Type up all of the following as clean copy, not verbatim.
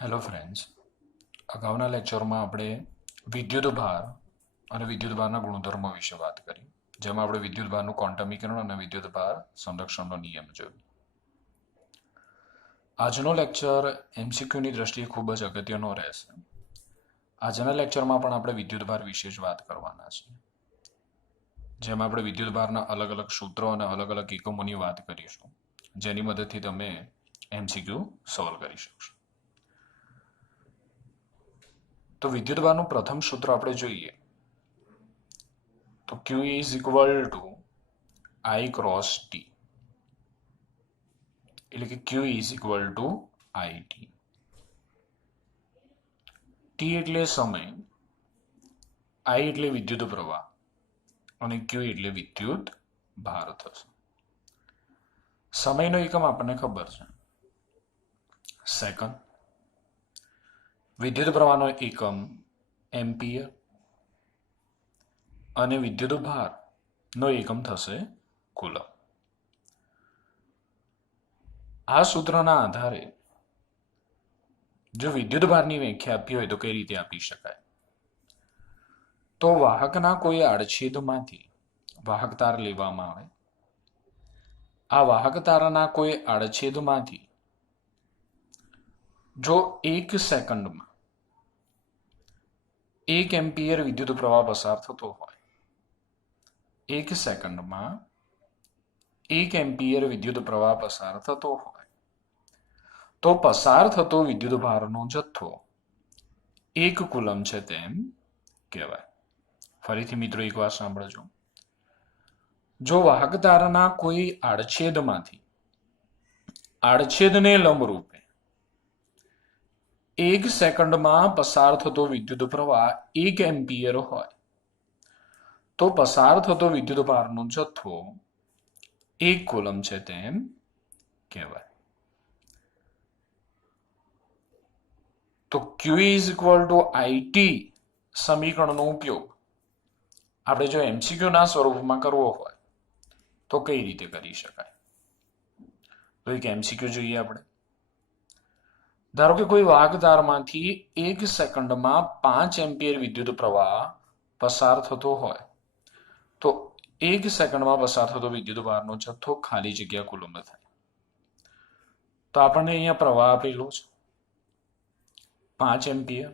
Hello friends, અગાઉના લેક્ચરમાં આપણે વિદ્યુતભાર અને વિદ્યુતભારના ગુણધર્મો વિશે વાત કરી, જેમાં આપણે વિદ્યુતભારનું ક્વોન્ટમીકરણ અને વિદ્યુતભાર સંરક્ષણનો નિયમ જોયો. આજનો લેક્ચર એમસીક્યુની દ્રષ્ટિએ ખૂબ જ અગત્યનો રહેશે. આજના લેક્ચરમાં પણ આપણે વિદ્યુતભાર વિશે જ વાત કરવાના છીએ, જેમાં આપણે વિદ્યુતભારના અલગ અલગ સૂત્રો અને અલગ અલગ એકમોની વાત કરીશું, જેની મદદથી તમે એમસીક્યુ સોલ્વ કરી શકશો. તો વિદ્યુતભારનું પ્રથમ સૂત્ર આપણે જોઈએ તો Q is equal two I cross T, એટલે કે Q is equal two IT. T એટલે સમય, I એટલે વિદ્યુત પ્રવાહ અને Q એટલે વિદ્યુત ભાર થશે. સમયનો એકમ આપણને ખબર છે, સેકન્ડ. વિદ્યુત પ્રવાહનો એકમ એમ્પિયર અને વિદ્યુત ભારનો એકમ થશે કુલમ. આ સૂત્રના આધારે જો વિદ્યુત ભારની વ્યાખ્યા આપી હોય તો કઈ રીતે આપી શકાય? તો વાહકના કોઈ આડછેદમાંથી વાહક તાર લેવામાં આવે. આ વાહક તારના કોઈ આડછેદમાંથી જો 1 સેકન્ડમાં 1 એમ્પિયર વિદ્યુત પ્રવાહ પસાર થતો હોય, 1 સેકન્ડમાં 1 એમ્પિયર વિદ્યુત પ્રવાહ પસાર થતો હોય, તો પસાર થતો વિદ્યુત ભારનો જથ્થો 1 કુલમ છે તેમ કહેવાય. ફરીથી મિત્રો એક વાત સાંભળજો. જો વાહક તારના કોઈ આડછેદમાંથી આડછેદને લંબરૂપે 1 સેકન્ડમાં પસાર થતો વિદ્યુત પ્રવાહ 1 એમ્પિયર હોય, તો પસાર થતો વિદ્યુત ભારનો જથ્થો 1 કુલમ છે તેમ કહેવાય. તો Q is equal two IT સમીકરણનો ઉપયોગ આપણે જો એમસીક્યુ ના સ્વરૂપમાં કરવો હોય તો કઈ રીતે કરી શકાય? તો એક એમસીક્યુ જોઈએ આપણે. ધારો કે કોઈ વાહક તારમાંથી 1 સેકન્ડમાં 5 એમ્પિયર વિદ્યુત પ્રવાહ પસાર થતો હોય, તો 1 સેકન્ડમાં પસાર થતો વિદ્યુત ભારનો જથ્થો ખાલી જગ્યા કુલમ થાય. તો આપણને અહીંયા પ્રવાહ આપેલો છે 5 એમ્પિયર,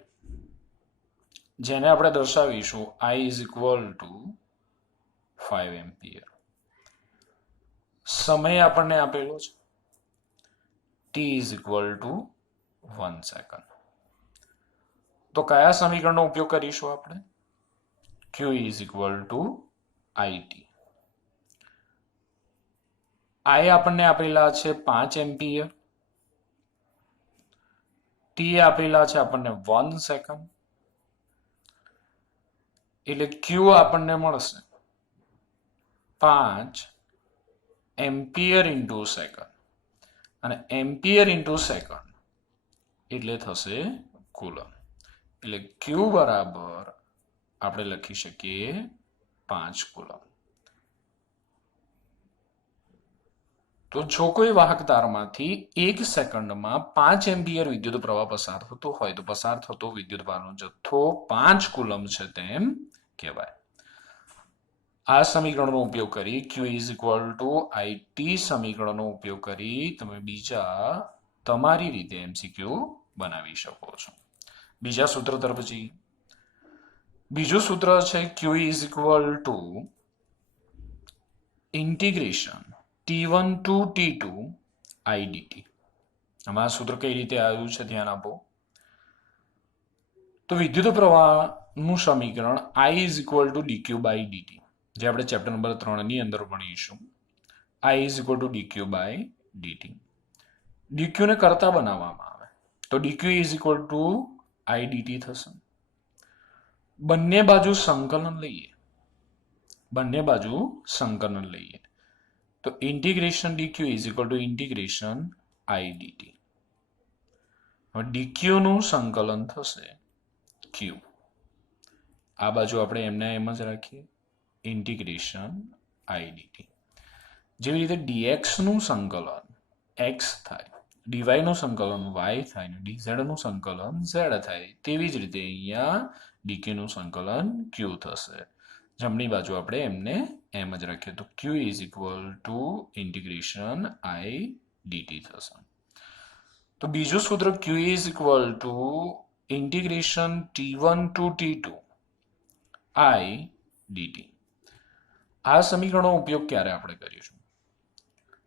જેને આપણે દર્શાવીશું I is equal two 5 ampere. સમય આપણને આપેલો છે T is equal two 1 second. તો કયા સમીકરણનો ઉપયોગ કરીશું આપણે? Q is equal two IT. I આપણને આપેલા છે 5 એમ્પિયર, T આપેલા છે આપણને 1 સેકન્ડ, એટલે Q આપણને મળશે 5 એમ્પિયર ઇન્ટુ સેકન્ડ, અને એમ્પિયર ઇન્ટુ સેકન્ડ એટલે થશે કુલમ. એટલે Q બરાબર આપણે લખી શકીએ 5 કુલમ. તો જો કોઈ વાહક તારમાંથી 1 સેકન્ડમાં 5 એમ્પિયર વિદ્યુત પ્રવાહ પસાર થતો હોય, તો પસાર થતો વિદ્યુત ભારનો જથ્થો 5 કુલમ છે તેમ કહેવાય. આ સમીકરણનો ઉપયોગ કરી Q is equal two IT સમીકરણનો ઉપયોગ કરી તમે બીજા તમારી રીતે એમસીક્યુ બનાવી શકો છો. બીજા સૂત્ર તરફ જઈએ. બીજું સૂત્ર છે Q is equal to integration T1 to T2 IDT. આમાં સૂત્ર કઈ રીતે આવ્યું છે ધ્યાન આપો. તો વિદ્યુત પ્રવાહનું સમીકરણ I is equal to dq by dt, જે આપણે ચેપ્ટર નંબર 3 ની અંદર ભણીશું. I is equal to dq by dt. dq ને કરતા બનાવવામાં આવે તો dq is equal to IDT થશે. બંને બાજુ સંકલન લઈએ, બંને બાજુ સંકલન લઈએ તો integration dq is equal to integration IDT. હવે dq નું સંકલન થશે Q. આ બાજુ આપણે એમને એમ જ રાખીએ ઇન્ટિગ્રેશન IDT. જેવી રીતે dx નું સંકલન x થાય ડીવાયનું સંકલન વાય થાય ને ડીઝેડનું સંકલન ઝેડ થાય. તેવી જ રીતે અહીંયા ડીકેનું સંકલન ક્યુ થશે. જમણી બાજુ આપણે એમને એમ જ રાખીએ તો Q is equal to integration I D T થશે. તો બીજું સૂત્ર Q is equal to integration T1 to T2 I D T. આ સમીકરણનો ઉપયોગ ક્યારે આપણે કરીશું?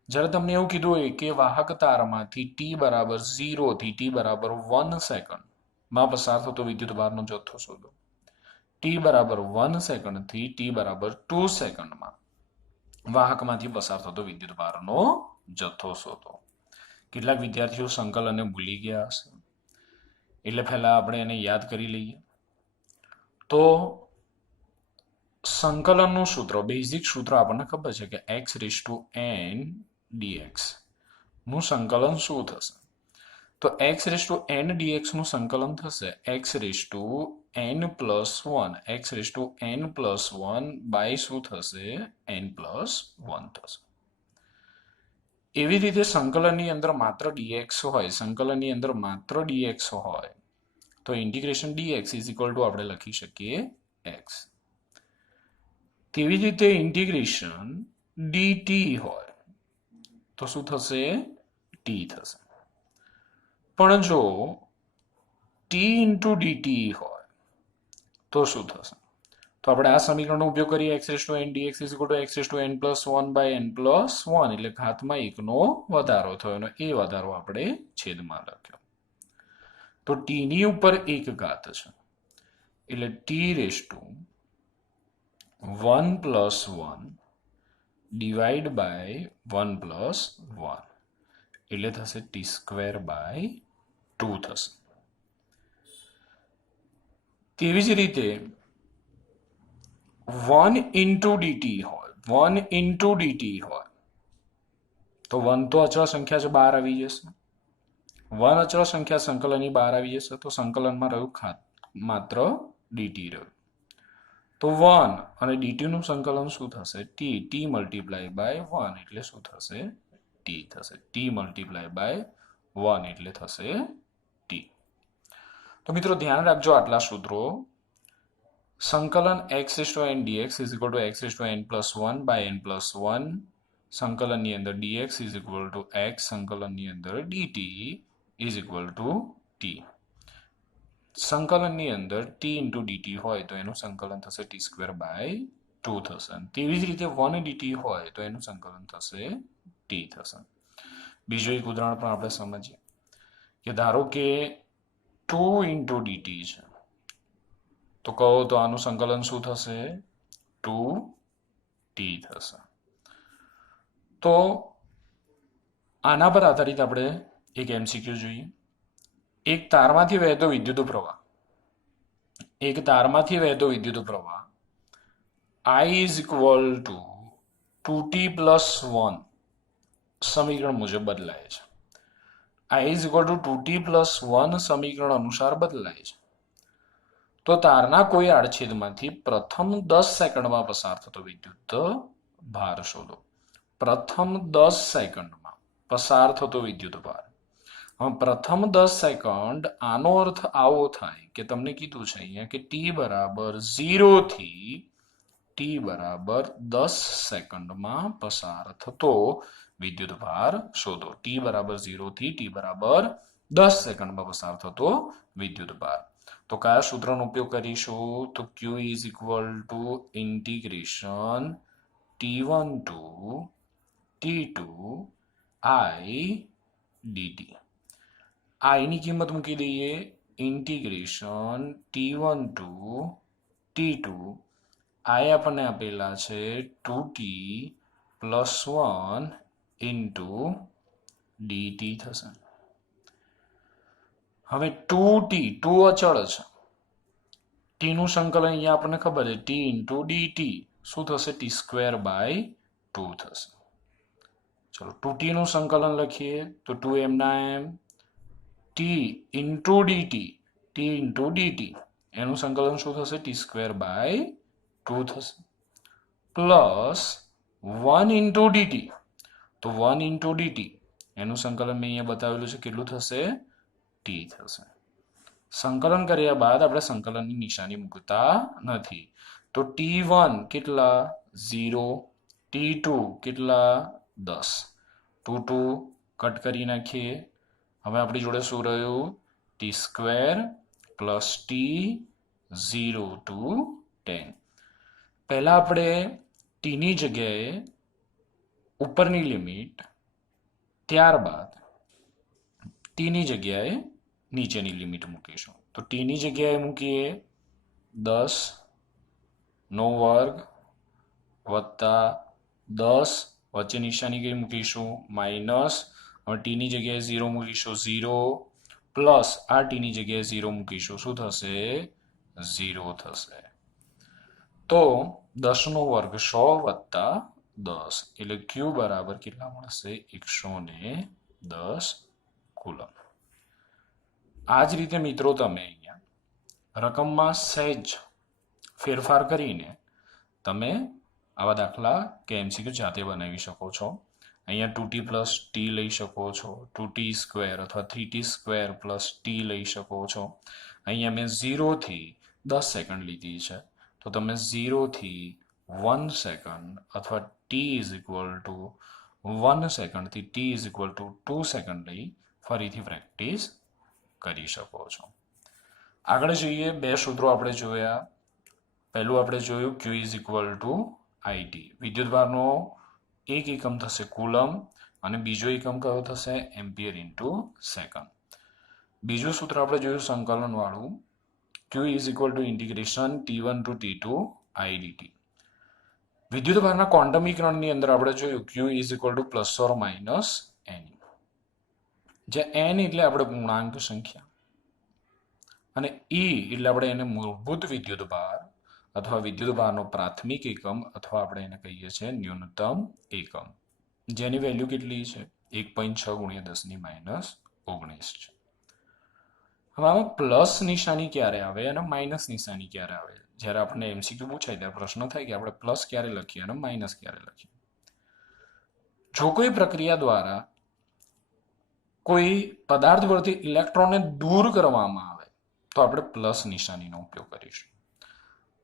જ્યારે તમને એવું કીધું હોય કે વાહક તારમાંથી t બરાબર 0 થી t બરાબર 1 સેકન્ડમાં પસાર થતો વિદ્યુતભારનો જથ્થો શોધો. t બરાબર 1 સેકન્ડથી t બરાબર 2 સેકન્ડમાં વાહકમાંથી પસાર થતો વિદ્યુતભારનો જથ્થો શોધો. કેટલાક વિદ્યાર્થીઓ સંકલનને ભૂલી ગયા હશે, એટલે પહેલા આપણે એને યાદ કરી લઈએ. તો સંકલનનું સૂત્ર, બેઝિક સૂત્ર આપણને ખબર છે કે x⁴n dx નું સંકલન શું થશે? તો x⁴n dx નું સંકલન થશે x⁴n+1 બાય શું થશે? n+1 થશે. એવી રીતે સંકલનની અંદર માત્ર dx હોય, સંકલનની અંદર માત્ર dx હોય તો integration dx is equal two આપણે લખી શકીએ x. તેવી જ રીતે ઇન્ટિગ્રેશન dt હોય તો શું થશે? t થશે. પણ જો t ઇન્ટુ dt હોય તો શું થશે? તો આપણે આ સમીકરણનો ઉપયોગ કરીએ x⁴n dx is equal to x⁴n+1 by n+1 એટલે ઘાતમાં 1 નો વધારો થયો અને એ વધારો આપણે છેદમાં લખ્યો. તો t ની ઉપર 1 ઘાત છે એટલે t⁴1+1 ડિવાઈડ બાય 1+1 એટલે થશે t²/2 થશે. તેવી જ રીતે 1 ઇન્ટુ ડીટી હોય, 1 ઇન્ટુ ડીટી હોય તો 1 તો અચળ સંખ્યા છે, બહાર આવી જશે. 1 અચળ સંખ્યા સંકલનની બહાર આવી જશે તો સંકલનમાં રહ્યું માત્ર ડીટી રહ્યું. તો 1 અને ડીટી નું સંકલન શું થશે? t મલ્ટીપ્લાય બાય 1 એટલે શું થશે? t થશે. t મલ્ટીપ્લાય બાય 1 એટલે થશે t. તો મિત્રો ધ્યાન રાખજો આટલા સૂત્રો. સંકલન x⁴n dx is equal to x⁴n+1 by n+1, સંકલનની અંદર dx is equal to x, સંકલનની અંદર dt is equal to t. સંકલનની અંદર t ઇન્ટુ dt હોય તો એનું સંકલન થશે t²/2 થશે. તેવી જ રીતે 1 dt હોય તો એનું સંકલન થશે t થશે. બીજું એક ઉદાહરણ પણ આપણે સમજીએ કે ધારો કે 2 ઇન્ટુ dt છે તો કહો તો આનું સંકલન શું થશે? 2t થશે. તો આના પર આધારિત આપણે એક MCQ જોઈએ. એક તારમાંથી વહેતો વિદ્યુત પ્રવાહ I is equal two 2t+1 સમીકરણ મુજબ બદલાય છે. I is equal two 2t+1 સમીકરણ અનુસાર બદલાય છે. તો તારના કોઈ આડછેદમાંથી પ્રથમ 10 સેકન્ડમાં પસાર થતો વિદ્યુત ભાર શોધો. પ્રથમ 10 સેકન્ડમાં પસાર થતો વિદ્યુત ભાર. પ્રથમ 10 સેકન્ડ આનો અર્થ આવો થાય કે તમને કીધું છે અહીંયા કે t બરાબર 0 થી t બરાબર 10 સેકન્ડમાં પસાર થતો વિદ્યુત ભાર શોધો. t બરાબર 0 થી t બરાબર 10 સેકન્ડમાં પસાર થતો વિદ્યુત ભાર. તો કયા સૂત્રનો ઉપયોગ કરીશું? તો q is equal to integration t1 to t2 i dt. i ની કિંમત મૂકી દઈએ integration t1 to t2 i આપણને આપેલા છે 2t+1 ઇન્ટુ dt થશે. હવે 2t 2 અચળ છે, t નું સંકલન અહીંયા આપણને ખબર છે t ઇન્ટુ dt શું થશે? t²/2 થશે. ચલો 2t નું સંકલન લખીએ તો 2 એમના એમ, t ઇન્ટુ dt એનું સંકલન શું થશે? t²/2 થશે. પ્લસ 1 ઇન્ટુ dt તો 1 ઇન્ટુ dt એનું સંકલન મેં અહીંયા બતાવેલું છે, કેટલું થશે? ટી થશે. સંકલન કર્યા બાદ આપણે સંકલનની નિશાની મૂકતા નથી. તો T1 કેટલા? 0. T2 કેટલા? 10. 2 કટ કરી નાખીએ. હવે આપણી જોડે શું રહ્યું? T² plus T 0 to 10. પહેલા આપણે ટીની જગ્યાએ ઉપરની લિમિટ, ત્યારબાદ ટીની જગ્યાએ નીચેની લિમિટ મૂકીશું. તો ટીની જગ્યાએ મૂકીએ 10 વત્તા 10, વચ્ચે નિશાની કઈ મૂકીશું? માઇનસ. હવે ટીની જગ્યાએ 0 મૂકીશું, 0 પ્લસ આ ટીની જગ્યાએ 0 મૂકીશું, શું થશે? 0 થશે. તો 10 નો વર્ગ 100 વત્તા 10 એટલે ક્યુ બરાબર કેટલા મળશે? 110 કુલમ. આ જ રીતે મિત્રો તમે અહીંયા રકમમાં સહેજ ફેરફાર કરીને તમે આવા દાખલા કે એમસીક્યુ જાતે બનાવી શકો છો. અહીંયા 2t પ્લસ ટી લઈ શકો છો, 2t² અથવા 3t² પ્લસ ટી લઈ શકો છો. અહીંયા મેં 0 થી 10 સેકન્ડ લીધી છે, તો તમે 0 થી 1 સેકન્ડ અથવા t=1 સેકન્ડથી t=2 સેકન્ડ લઈ ફરીથી પ્રેક્ટિસ કરી શકો છો. આગળ જોઈએ, બે સૂત્રો આપણે જોયા. પહેલું આપણે જોયું Q IT. વિદ્યુતભારનો એક એકમ થશે કુલમ અને બીજો એકમ કયો થશે? Ampere into second. બીજું સૂત્ર આપણે જોયું સંકલન વાળું, Q integration T1 to T2 IDT. વિદ્યુતભારના ક્વોન્ટમીકરણની અંદર આપણે જોયું Q plus or minus n, જે n એટલે આપણે પૂર્ણાંક સંખ્યા અને E એટલે આપણે એને મૂળભૂત વિદ્યુતભાર અથવા વિદ્યુતભારનો પ્રાથમિક એકમ અથવા આપણે એને કહીએ છીએ ન્યૂનતમ એકમ, જેની વેલ્યુ કેટલી છે? 1.6 × 10⁻19 છે. હવે આમાં પ્લસ નિશાની ક્યારે આવે અને માઇનસ નિશાની ક્યારે આવે? જ્યારે આપણને એમસીક્યુ પૂછાય ત્યારે પ્રશ્ન થાય કે આપણે પ્લસ ક્યારે લખીએ અને માઇનસ ક્યારે લખીએ. જો કોઈ પ્રક્રિયા દ્વારા કોઈ પદાર્થ પરથી ઇલેક્ટ્રોનને દૂર કરવામાં આવે તો આપણે પ્લસ નિશાનીનો ઉપયોગ કરીશું.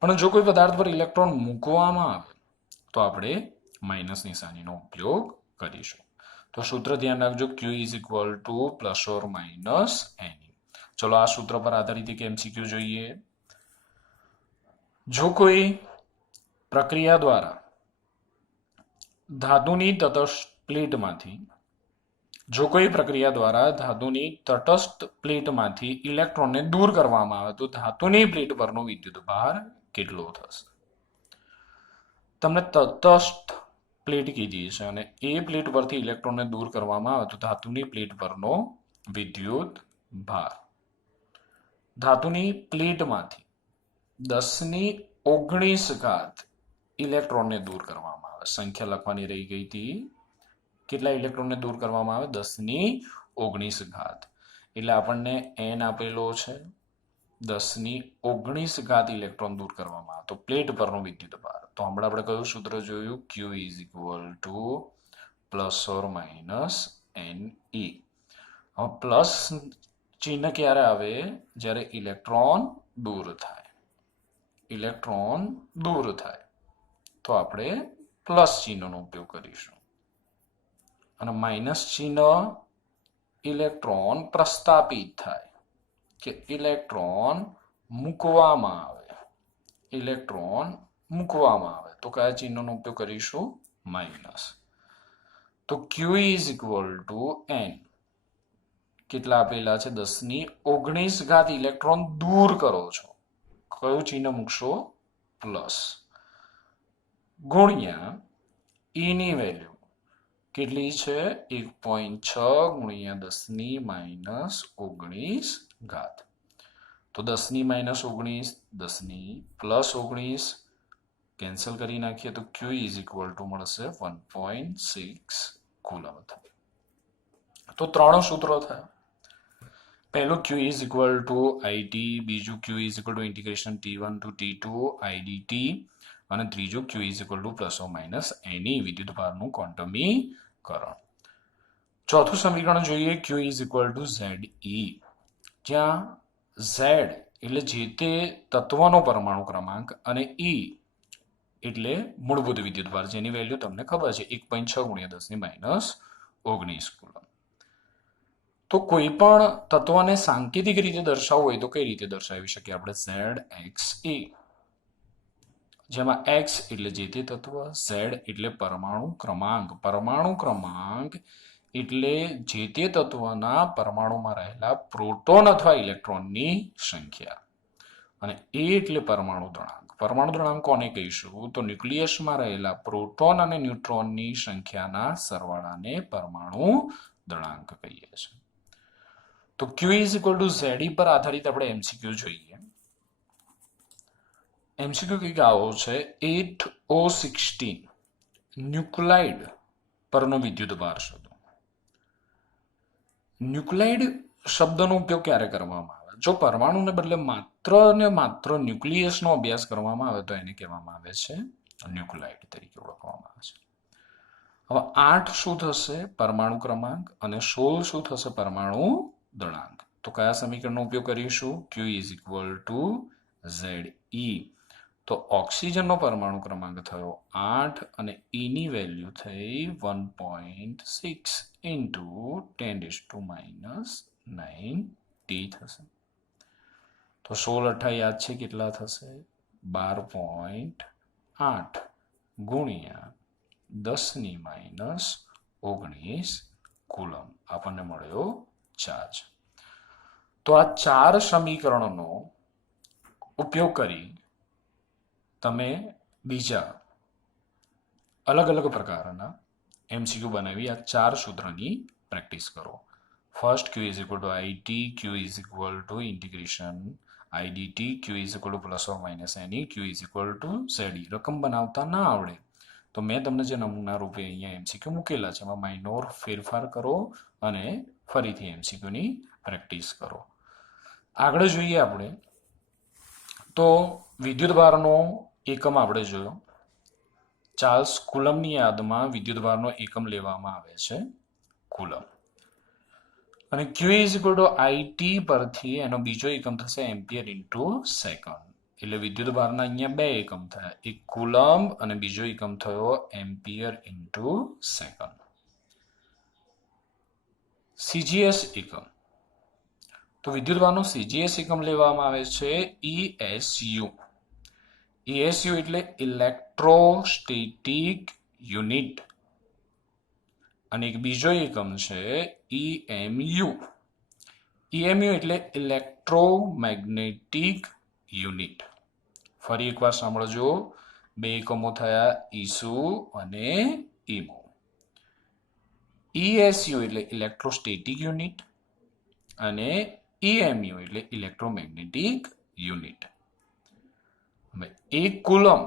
પણ જો કોઈ પદાર્થ પર ઇલેક્ટ્રોન મૂકવામાં આવે તો આપણે માઇનસ નિશાનીનો ઉપયોગ કરીશું. તો સૂત્ર ધ્યાન રાખજો, Q plus or minus n. ચલો આ સૂત્ર પર આધારિત એક એમસીક્યુ જોઈએ. જો કોઈ પ્રક્રિયા દ્વારા ધાતુની તટસ્થ પ્લેટમાંથી ઇલેક્ટ્રોનને દૂર કરવામાં આવે તો ધાતુની પ્લેટ પરનો વિદ્યુતભાર કેટલો થશે? તમને તટસ્થ પ્લેટ કીધી છે અને એ પ્લેટ પરથી ઇલેક્ટ્રોનને દૂર કરવામાં આવે તો ધાતુની પ્લેટ પરનો વિદ્યુત ભાર, ધાતુની પ્લેટમાંથી 10⁻19 ઇલેક્ટ્રોનને દૂર કરવામાં આવે. સંખ્યા લખવાની રહી ગઈ હતી. કેટલા ઇલેક્ટ્રોનને દૂર કરવામાં આવે? 10⁻19. એટલે આપણને n આપેલો છે, 10⁻19 ઇલેક્ટ્રોન દૂર કરવામાં આવે તો પ્લેટ પરનો વિદ્યુત ભાર. તો હમણાં આપણે કયું સૂત્ર જોયું? Q plus or minus NE. હવે પ્લસ ચિહ્ન ક્યારે આવે? જ્યારે ઇલેક્ટ્રોન દૂર થાય તો આપણે પ્લસ ચિહ્નનો ઉપયોગ કરીશું. અને માઇનસ ચિહ્ન ઇલેક્ટ્રોન પ્રસ્થાપિત થાય કે ઇલેક્ટ્રોન મૂકવામાં આવે તો કયા ચિહ્નનો ઉપયોગ કરીશું? માઇનસ. તો Q n કેટલા આપેલા છે? 10⁻19 ઇલેક્ટ્રોન દૂર કરો છો, કયું ચિહ્ન મૂકશો? પ્લસ. ગુણ્યા E ની વેલ્યુ કેટલી છે? 1.6 × 10⁻19. તો 10⁻19 10+19 કેન્સલ કરી નાખીએ તો Q મળશે 1.6 કુલમ. તો ત્રણ સૂત્રો થયા. પહેલું Q IT, બીજું Q integration T1 to T2 IDT અને ત્રીજું Q plus or minus NE વિદ્યુતભારનું ક્વોન્ટમીકરણ. ચોથું સમીકરણ જોઈએ, Q is equal two ZE, જ્યાં Z એટલે જે તે તત્વનો પરમાણુ ક્રમાંક અને E એટલે મૂળભૂત વિદ્યુતભાર, જેની વેલ્યુ તમને ખબર છે 1.6 ગુણ્યા 10⁻19 કુલમ. તો કોઈ પણ તત્વને સાંકેતિક રીતે દર્શાવવું હોય તો કઈ રીતે દર્શાવી શકીએ આપણે? ZXE, જેમાં X એટલે જે તે તત્વ, Z એટલે પરમાણુ ક્રમાંક. પરમાણુ ક્રમાંક એટલે જે તે તત્વના પરમાણુમાં રહેલા પ્રોટોન અથવા ઇલેક્ટ્રોનની સંખ્યા, અને એ એટલે પરમાણુ દળાંક. પરમાણુ દળાંક કોને કહીશું? તો ન્યુક્લિયસમાં રહેલા પ્રોટોન અને ન્યુટ્રોનની સંખ્યાના સરવાળાને પરમાણુ દળાંક કહીએ છીએ. તો Q is equal two ZE પર આધારિત આપણે MCQ જોઈએ. MCQ કંઈક આવો છે, 8O16 ન્યુક્લાઇડ પરનો વિદ્યુતભાર શોધો. ન્યુક્લાઇડ શબ્દનો ઉપયોગ ક્યારે કરવામાં આવે? જો પરમાણુને બદલે માત્ર ને માત્ર ન્યુક્લિયસનો અભ્યાસ કરવામાં આવે તો એને કહેવામાં આવે છે ન્યુક્લાઇડ તરીકે ઓળખવામાં આવે છે. હવે 8 શું થશે? પરમાણુ ક્રમાંક, અને 16 શું થશે? પરમાણુ દળાંક. તો કયા સમીકરણનો ઉપયોગ કરીશું? Q is equal two ZE. તો ઓક્સિજનનો પરમાણુ ક્રમાંક થયો 8 અને E ની વેલ્યુ થઈ 1.6 ઇન્ટુ 10⁻⁹ થશે. તો 16 યાદ છે કેટલા થશે? 12.8 ગુણ્યા 10⁻⁹ કુલમ. આપણને મળ્યો ચાર્જ. તો આ 4 સમીકરણોનો ઉપયોગ કરી તમે બીજા અલગ અલગ પ્રકારના MCQ બનાવી આ 4 સૂત્રની પ્રેક્ટિસ કરો. First, Q is equal two IT, Q is equal to integration IDT, Q is equal two plus or minus NE, Q is equal two ZE. રકમ બનાવતા ના આવડે તો મેં તમને જે નમૂના રૂપે અહીંયા MCQ મૂકેલા છે એમાં માઇનોર ફેરફાર કરો અને ફરીથી MCQ ની પ્રેક્ટિસ કરો. આગળ જોઈએ આપણે તો વિદ્યુતભારનો એકમ આપણે જોયો. ચાર્લ્સ કુલમની યાદમાં વિદ્યુતભારનો એકમ લેવામાં આવે છે કુલમ. અને Q is equal two IT પરથી એનો બીજો એકમ થશે એમ્પિયર ઇન્ટુ સેકન્ડ. એટલે વિદ્યુતભારના અહીંયા 2 એકમ થયા, એક કુલમ અને બીજો એકમ થયો એમ્પિયર ઇન્ટુ સેકન્ડ. CGS એકમ. તો વિદ્યુતભારનો CGS એકમ લેવામાં આવે છે ESU. ESU એટલે ઇલેક્ટ્રોસ્ટેટિક યુનિટ, અને એક બીજો એકમ છે EMU. EMU એટલે ઇલેક્ટ્રોમેગ્નેટિક યુનિટ. ફરી એકવાર સાંભળજો, 2 એકમો થયા ISU અને EMU. ESU એટલે ઇલેક્ટ્રોસ્ટેટિક યુનિટ અને EMU એટલે ઇલેક્ટ્રોમેગ્નેટિક યુનિટ. એક કુલમ,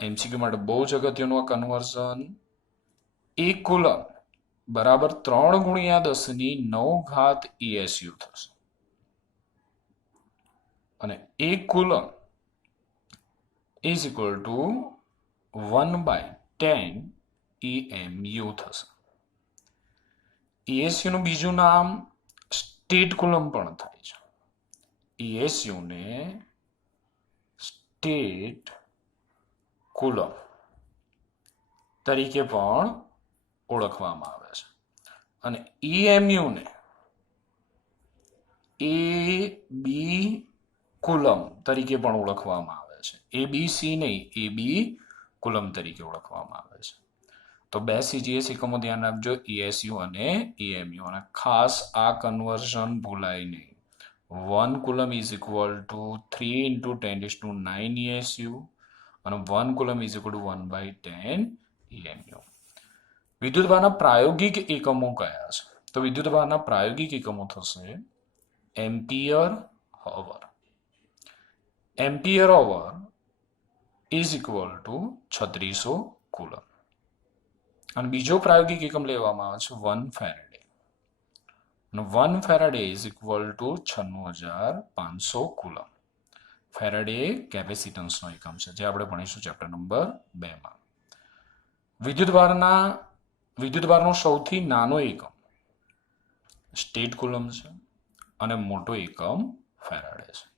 MCQ માટે બહુ જ અગત્યનું આ કન્વર્ઝન. એક કુલમ બરાબર 3 ગુણ્યા 10⁹ ESU થશે, અને એક coulomb is equal to 1/10 EMU થશે. ESU નું બીજું નામ સ્ટેટ કુલમ પણ થાય છે. ESU ને સ્ટેટ કુલમ તરીકે પણ ઓળખવામાં આવે છે, અને EMU ને AB કુલમ તરીકે પણ ઓળખવામાં આવે છે. ABC નહીં, AB કુલમ તરીકે ઓળખવામાં આવે છે. તો 2 CGS એકમો ધ્યાન રાખજો, ESU અને EMU. અને ખાસ આ કન્વર્ઝન ભૂલાય નહીં. 1 coulomb is equal to 3 into 10⁹ ESU અને 1 coulomb is equal to 1/10 EMU. વિદ્યુતભારના પ્રાયોગિક એકમો કયા છે? તો વિદ્યુતભારના પ્રાયોગિક એકમો થશે ampere hour. Ampere hour is equal to 3600 coulomb. અને બીજો પ્રાયોગિક એકમ લેવામાં આવે છે 1 ફેરાડે. અને 1 Faraday is equal to 96500 coulomb. Faraday કેપેસિટન્સનો એકમ છે, જે આપણે ભણીશું ચેપ્ટર નંબર 2 માં. વિદ્યુતભારના વિદ્યુતભારનો સૌથી નાનો એકમ સ્ટેટ કુલમ છે અને મોટો એકમ ફેરાડે છે.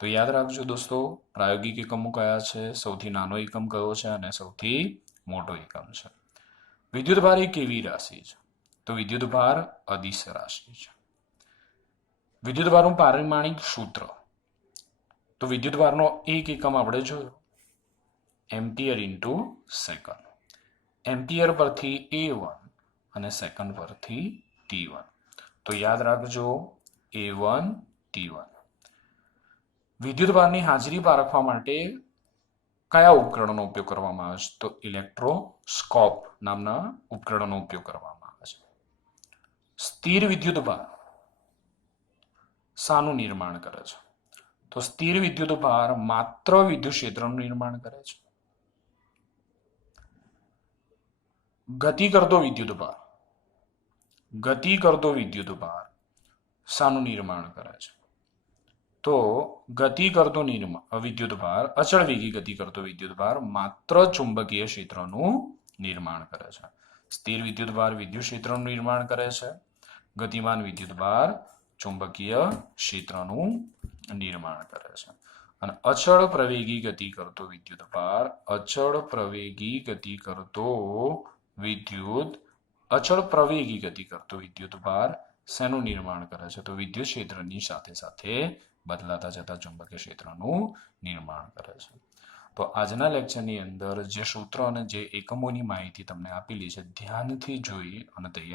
તો યાદ રાખજો દોસ્તો, પ્રાયોગિક એકમો કયા છે, સૌથી નાનો એકમ કયો છે અને સૌથી મોટો એકમ છે. વિદ્યુતભાર એક એવી રાશિ છે, તો વિદ્યુતભાર અદિશ રાશિ છે. વિદ્યુતભારનું પારિમાણિક સૂત્ર, તો વિદ્યુતભારનો એક એકમ આપણે જોયો એમ્પિયર ઇન્ટુ સેકન્ડ. એમ્પિયર પરથી A1 અને સેકન્ડ પરથી T1. તો યાદ રાખજો A1 T1. વિદ્યુતભારની હાજરી પારખવા માટે કયા ઉપકરણનો ઉપયોગ કરવામાં આવે છે? તો ઇલેક્ટ્રોસ્કોપ નામના ઉપકરણનો ઉપયોગ કરવામાં આવે છે. સ્થિર વિદ્યુતભાર શાનું નિર્માણ કરે છે? તો સ્થિર વિદ્યુતભાર માત્ર વિદ્યુત ક્ષેત્રનું નિર્માણ કરે છે. ગતિ કરતો વિદ્યુતભાર શાનું નિર્માણ કરે છે? તો ગતિ કરતો વિદ્યુતભાર, અચળ વેગી ગતિ કરતો વિદ્યુતભાર માત્ર ચુંબકીય ક્ષેત્રનું નિર્માણ કરે છે. સ્થિર વિદ્યુતભાર વિદ્યુત ક્ષેત્રનું નિર્માણ કરે છે. ગતિમાન વિદ્યુતભાર ચુંબકીય ક્ષેત્રનું નિર્માણ કરે છે. અને અચળ પ્રવેગી ગતિ કરતો વિદ્યુતભાર શેનું નિર્માણ કરે છે? તો વિદ્યુત ક્ષેત્રની સાથે સાથે બદલાતા જતા ચુંબકીય ક્ષેત્રનું નિર્માણ કરે છે. તો આજના લેક્ચરની અંદર જે સૂત્ર અને જે એકમોની માહિતી તમને આપેલી છે, ધ્યાનથી જોઈ અને તૈયાર